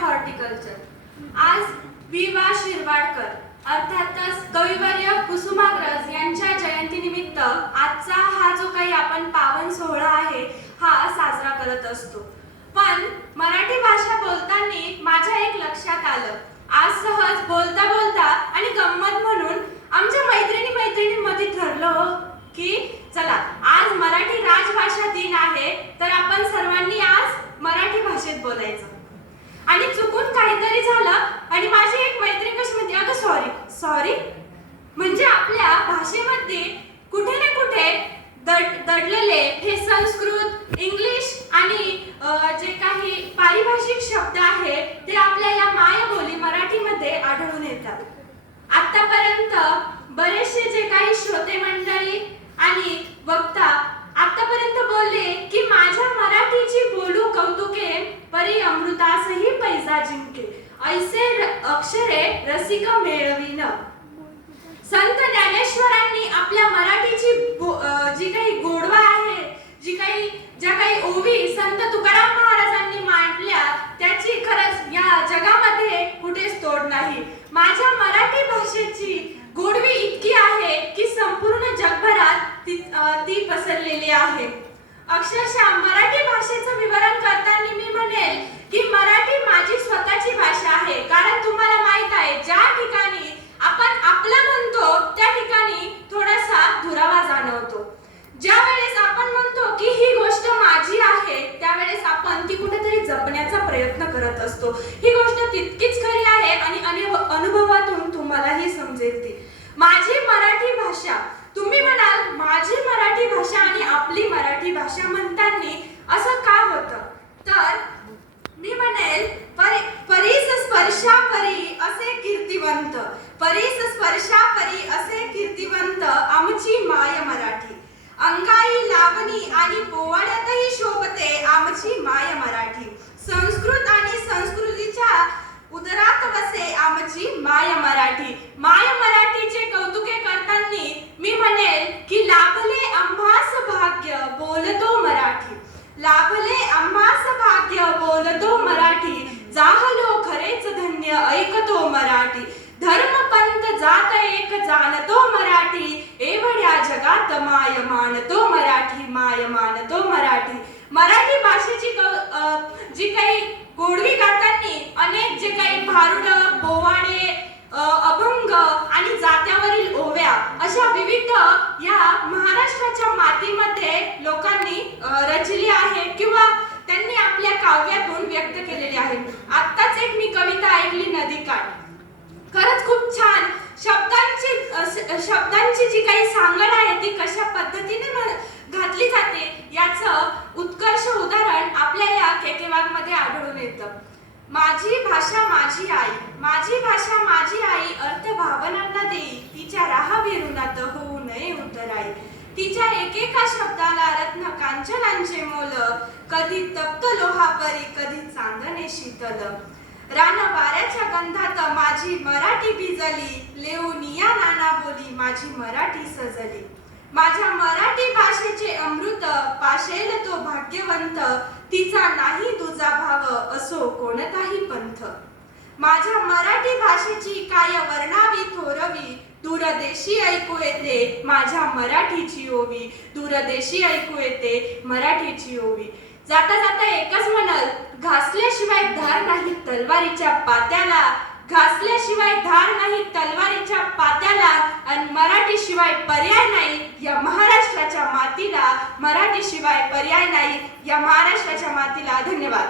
Horticulture आज वि वा शिरवाडकर अर्थातच कविवर्य कुसुमाग्रज यांच्या जयंतीनिमित्त आजचा हा जो काही आपण पावन सोहळा आहे हा साजरा करत असतो. पण मराठी भाषा बोलताना माझ्या एक लक्षात आलं. आज सहज बोलता बोलता आणि गंमत म्हणून आमच्या मैत्रिणी मैत्रिणींमध्ये ठरलं हो, की चला आज मराठी राजभाषा दिन आहे तर आपण सर्वांनी आज मराठी भाषेत बोलायचं. आणि चुकून काहीतरी झालं आणि माझी एक मैत्रीण कशी म्हणते अगं सॉरी सॉरी म्हणजे आपल्या भाषेमध्ये कुठे ना कुठे दड दडलेले हे संस्कृत इंग्लिश आणि जे काही पारिभाषिक शब्द आहेत ते आपल्या या मायबोली मराठीमध्ये आढळून येतात. आतापर्यंत बरेचसे जे काही श्रोते मंडळी आणि वक्ता आतापर्यंत बोलले की माझ्या मराठीची बोलू कौतुके परी अमृतासही पैजा जिंके ऐसे अक्षरे रसिक मेळविन. संत ज्ञानेश्वरांनी आपल्या मराठीची जी काही गोडवा आहे जी काही ज्या काही ओवी संत तुकाराम महाराजांनी मांडल्या त्याची खरंच या जगामध्ये कुठेच तोड नाही. माझ्या मराठी भाषेची गोडवी इतकी आहे की संपूर्ण जगभरात ती ती पसरलेली आहे. अक्षरशः मराठी भाषेचं विवरण करताना मी म्हणेल की मराठी माझी स्वतःची भाषा आहे कारण तुम्हाला माहीत आहे ज्या ठिकाणी आपण आपलं म्हणतो त्या ठिकाणी थोडासा दुरावा जाणवतो ज्या वेळेस आपण म्हणतो की ही गोष्ट माझी आहे त्यावेळेस आपण ती कुठेतरी जपण्याचा प्रयत्न करत असतो. ही गोष्ट तितकीच खरी आहे आणि अनुभव- अनुभवातून तुम्हालाही समजेल ती माझी मराठी भाषा तुम्ही म्हणाल माझी मराठी भाषा आणि आपली मराठी भाषा म्हणताना असं का होतं? तर मी म्हणेल परी परीस स्पर्शा परी असे कीर्तिवंत परीस स्पर्शा परी असे कीर्तिवंत आमची मा मराठी अंगाई लावणी आणि पोवाड्यातही शोभते आमची माय मराठी संस्कृत आणि संस्कृतीच्या उदरात वसे आमची माय मराठी माय मराठीचे कौतुके करताना मी म्हणेल की लाभले आम्हास भाग्य बोलतो मराठी लाभले आम्हास भाग्य बोलतो मराठी जाहलो खरेच धन्य ऐकतो मराठी धर्म पंथ जात एक जाणतो मराठी एवढ्या जगात माय मानतो मराठी माय मानतो मराठी मराठी भाषेची जी काही गोडवी गातांनी अनेक जे काही भारुड बोवाडे अभंग आणि जात्यावरील ओव्या अशा विविध या महाराष्ट्राच्या मातीमध्ये लोकांनी शब्दांची जी काही सांगड आहे ती कशा पद्धतीने घातली जाते याचं उत्कर्ष उदाहरण आपल्या या केकेवागमध्ये आढळून येतं. माझी भाषा माझी आई माझी भाषा माझी आई अर्थ भावनांना देई तिच्या राहा ऋणात होऊ नये उतराई. तिच्या एकेका शब्दाला रत्न कांचनांचे मोल कधी तप्त लोहापरी कधी चांदणे शीतल. रान वाऱ्याच्या गंधात माझी मराठी भिजली लेऊनिया नाना माझी मराठी सजली. माझ्या मराठी भाषेचे अमृत पाशेल तो भाग्यवंत तिचा नाही तुझा भाव असो कोणताही पंथ. माझ्या मराठी भाषेची काय वर्णावी थोरवी दूरदेशी ऐकू येते माझ्या मराठीची ओवी. दूरदेशी ऐकू येते मराठीची ओवी. जाता जाता एकच म्हणाल घासल्याशिवाय धार नाही तलवारीच्या पात्याला. घासल्याशिवाय धार नाही तलवारीच्या पात्याला आणि मराठी शिवाय पर्याय नाही या महाराष्ट्राच्या मातीला मराठी शिवाय पर्याय नाही या महाराष्ट्राच्या मातीला धन्यवाद.